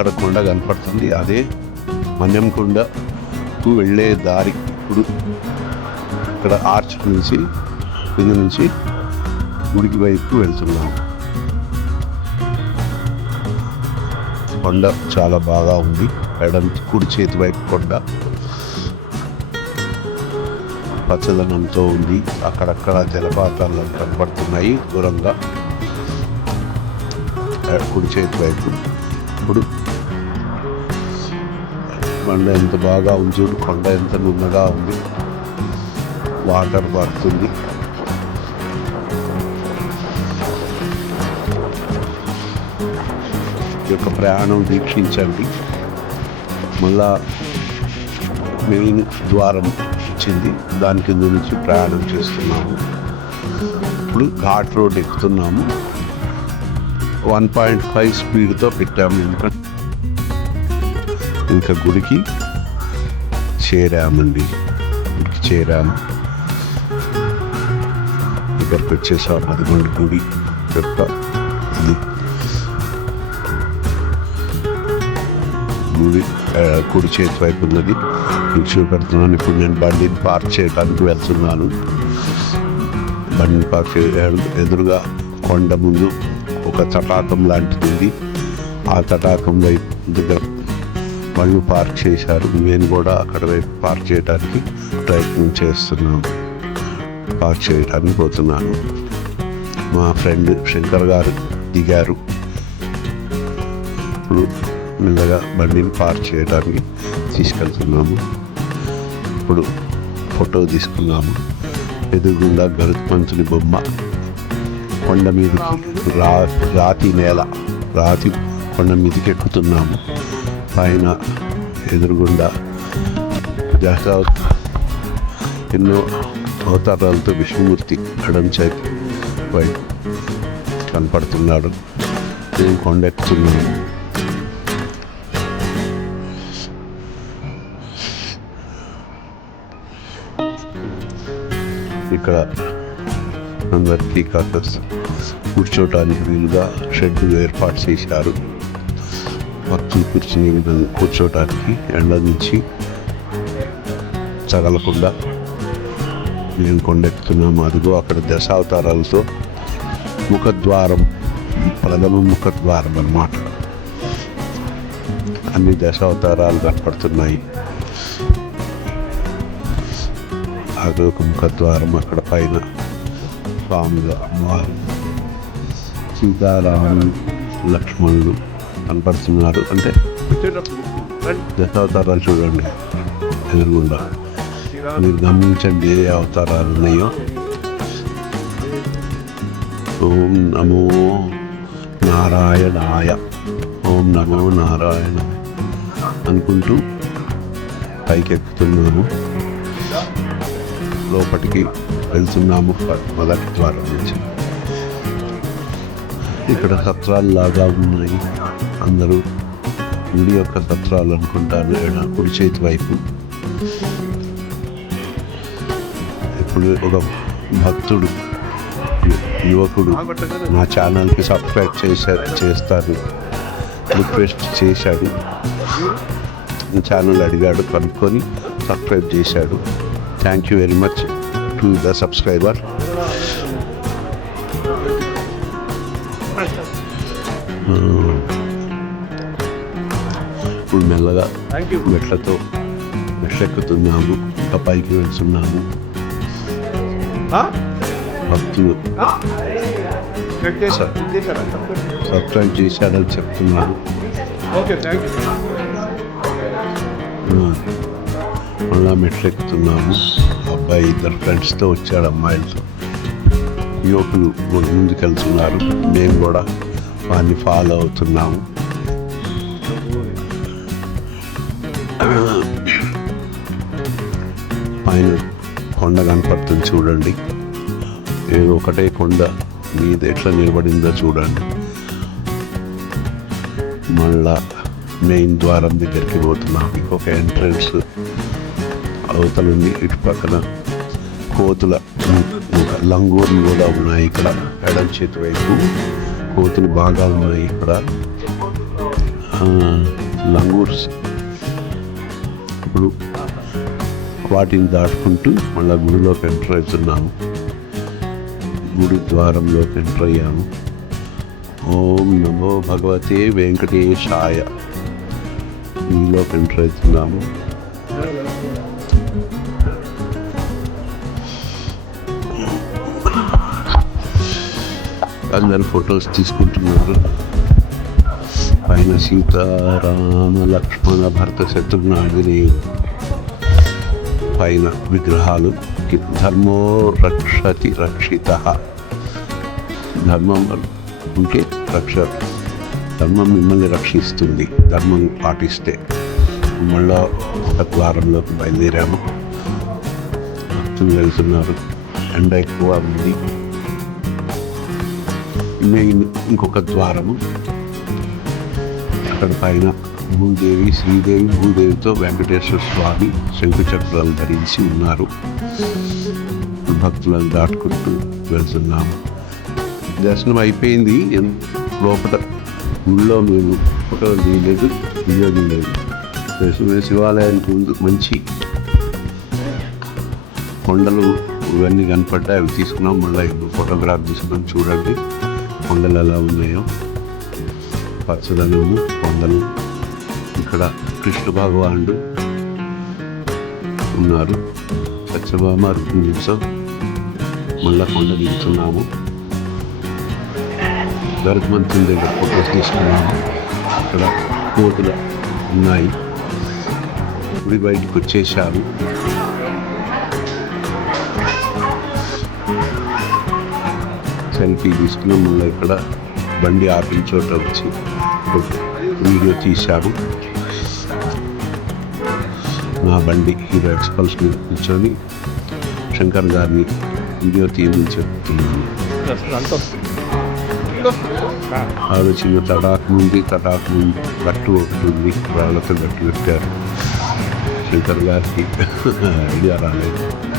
అక్కడ కొండ కనపడుతుంది. అదే మన్యంకొండకు వెళ్ళే దారి. ఇప్పుడు ఇక్కడ ఆర్చ్ నుంచి కింద నుంచి గుడికి వైపు వెళ్తున్నాము. కొండ చాలా బాగా ఉంది. ఎడం కుడి చేతి వైపు కొండ పచ్చదనంతో ఉంది. అక్కడక్కడ జలపాతాలు కనపడుతున్నాయి దూరంగా కుడి చేతి వైపు. ఇప్పుడు కొండ ఎంత బాగా ఉంది చూడు, కొండ ఎంత నున్నగా ఉంది, వాటర్ పడుతుంది. ఈ యొక్క ప్రయాణం వీక్షించండి. మళ్ళా మెయిన్ ద్వారం వచ్చింది, దాని కింద నుంచి ప్రయాణం చేస్తున్నాము. ఇప్పుడు ఘాట్ రోడ్ ఎక్కుతున్నాము. 1.5 స్పీడ్తో పెట్టాము. ఇంకా గుడికి చేరామండి. ఇక్కడికి వచ్చేసాం. అదిగోండి గుడి యొక్క ఇది. గుడి కుడి చేతి వైపు ఉన్నది. చూపెడుతున్నాను. ఇప్పుడు నేను బండిని పార్క్ చేయడానికి వెళ్తున్నాను. బండిని పార్క్ ఎదురుగా కొండ ముందు ఒక తటాకం లాంటిది ఉంది. ఆ తటాకం వైపు దగ్గర బండ్లు పార్క్ చేశారు. నేను కూడా అక్కడ వైపు పార్క్ చేయడానికి ప్రయత్నం చేస్తున్నాను. పార్క్ చేయడానికి పోతున్నాను. మా ఫ్రెండ్ శంకర్ గారు దిగారు. ఇప్పుడు మెల్లగా బండిని పార్క్ చేయడానికి తీసుకెళ్తున్నాము. ఇప్పుడు ఫోటో తీసుకున్నాము. ఎదురుగుండా గరుత్మంతుని బొమ్మ, కొండ మీదకి రాతి కొండ మీదకి ఎక్కుతున్నాము. పైన ఎదురుగుండా ఎన్నో అవతారాలతో విష్ణుమూర్తి ఎడం చేతి వైపు కనపడుతున్నాడు. నేను కొండ ఎక్కుతున్నాను. ఇక్కడ అందరికీ కూర్చోటానికి వీలుగా షెడ్ ఏర్పాటు చేశారు. భక్తులు కూర్చోటానికి ఎండ నుంచి తగలకుండా మేము కొండెక్కుతున్నాము. అదిగో అక్కడ దశావతారాలతో ముఖద్వారం, ప్రథమ ముఖద్వారం అన్నమాట. అన్ని దశావతారాలు కనపడుతున్నాయి. అది ఒక ముఖద్వారం. అక్కడ పైన స్వాములు, అమ్మవారు, సీతారాములు, లక్ష్మణులు కనపడుతున్నారు. అంటే దశావతారాలు చూడండి ఎదురుగుండా. మీరు గమనించండి ఏ అవతారాలు ఉన్నాయో. ఓం నమో నారాయణాయ, ఓం నమో నారాయణ అనుకుంటూ పైకెక్కుతున్నాము. లోపలికి వెళ్తున్నాము మొదటి ద్వారం నుంచి. ఇక్కడ సత్రాలు లాగా ఉన్నాయి. అందరూ గుడి యొక్క సత్రాలు అనుకుంటారు. కుడి చేతి వైపు ఇప్పుడు ఒక భక్తుడు, యువకుడు నా ఛానల్కి సబ్స్క్రైబ్ చేస్తారు రిక్వెస్ట్ చేశాడు. ఛానల్ అడిగాడు, కనుక్కొని సబ్స్క్రైబ్ చేశాడు. Thank you very much to the subscriber. ఇప్పుడు మెల్లగా మెట్లెక్కుతున్నాము. ఇంకా పైకి వెళ్తున్నాము. భక్తులు సబ్స్క్రైబ్ చేశాడని చెప్తున్నారు. మళ్ళా మెట్లెక్కుతున్నాము. అబ్బాయి ఇద్దరు ఫ్రెండ్స్తో వచ్చాడు, అమ్మాయిలతో. యువకులు ముందుకెళ్తున్నారు. మేము కూడా వారిని ఫాలో అవుతున్నాము. పైన కొండ కనపడుతుంది చూడండి. ఏదో ఒకటే కొండ మీద ఎట్లా నిలబడిందో చూడండి. మళ్ళా మెయిన్ ద్వారం దగ్గరికి పోతున్నాం. ఇంకొక ఎంట్రన్స్ అవతలుంది. ఇటు పక్కన కోతుల లంగూర్లు కూడా ఉన్నాయి. ఇక్కడ ఎడం చేతి వైపు కోతులు బాగా ఉన్నాయి. ఇక్కడ లంగూర్స్. ఇప్పుడు వాటిని దాటుకుంటూ మళ్ళీ గుడిలోకి ఎంటర్ అవుతున్నాము. గుడి ద్వారంలోకి ఎంటర్ అయ్యాము. ఓం నమో భగవతే వెంకటేశాయ. గుడిలోకి ఎంటర్ అవుతున్నాము. అందరు ఫొటోస్ తీసుకుంటున్నారు. పైన సీతారామ లక్ష్మణ భరత శత్రుఘ్న ఆంజనేయులు పైన విగ్రహాలు. ధర్మో రక్షతి రక్షిత. ధర్మం ఉంటే ధర్మం మిమ్మల్ని రక్షిస్తుంది, ధర్మం పాటిస్తే. మళ్ళా ఒక ద్వారంలోకి బయలుదేరాము. భక్తులు వెళ్తున్నారు. ఎండ ఎక్కువ ఉంది. మెయిన్ ఇంకొక ద్వారము. అక్కడ పైన భూదేవి, శ్రీదేవి, భూదేవితో వెంకటేశ్వర స్వామి శంఖచక్రాలు ధరించి ఉన్నారు. భక్తులను దాటుకుంటూ వెళ్తున్నాము. దర్శనం అయిపోయింది. లోపల గుళ్ళో మేము ఫోటో తీయలేదు, వీడియో తీయలేదు. శివాలయానికి ముందు మంచి కొండలు ఇవన్నీ కనపడ్డాయి. అవి తీసుకున్నాం. మళ్ళీ ఫోటోగ్రాఫ్ తీసుకున్నాం. చూడండి కొండలు ఎలా ఉన్నాయో. పచ్చదనము, కొండలు. ఇక్కడ కృష్ణ భగవానుడు ఉన్నారు. సత్యభామ రుక్మిణితో మళ్ళా కొండ దిగుతున్నాము. గరుత్మంతుని దగ్గర ఫోటోస్ తీసుకున్నాము. అక్కడ కోతులు ఉన్నాయి. గుడి బయటకు వచ్చేసారు. సెల్ఫీ తీసుకున్నాం. మళ్ళీ ఇక్కడ బండి ఆపిన చోట వచ్చి వీడియో తీశారు. నా బండి హీరో ఎక్స్పల్స్ మీద కూర్చొని శంకర్ గారిని వీడియో తీయమని చెప్తున్నాను. ఆలోచన తటాకు నుండి గట్టు ఒకటి ఉంది. రాళ్ళతో గట్టు పెట్టారు. శంకర్ గారికి ఐడియా రాలేదు.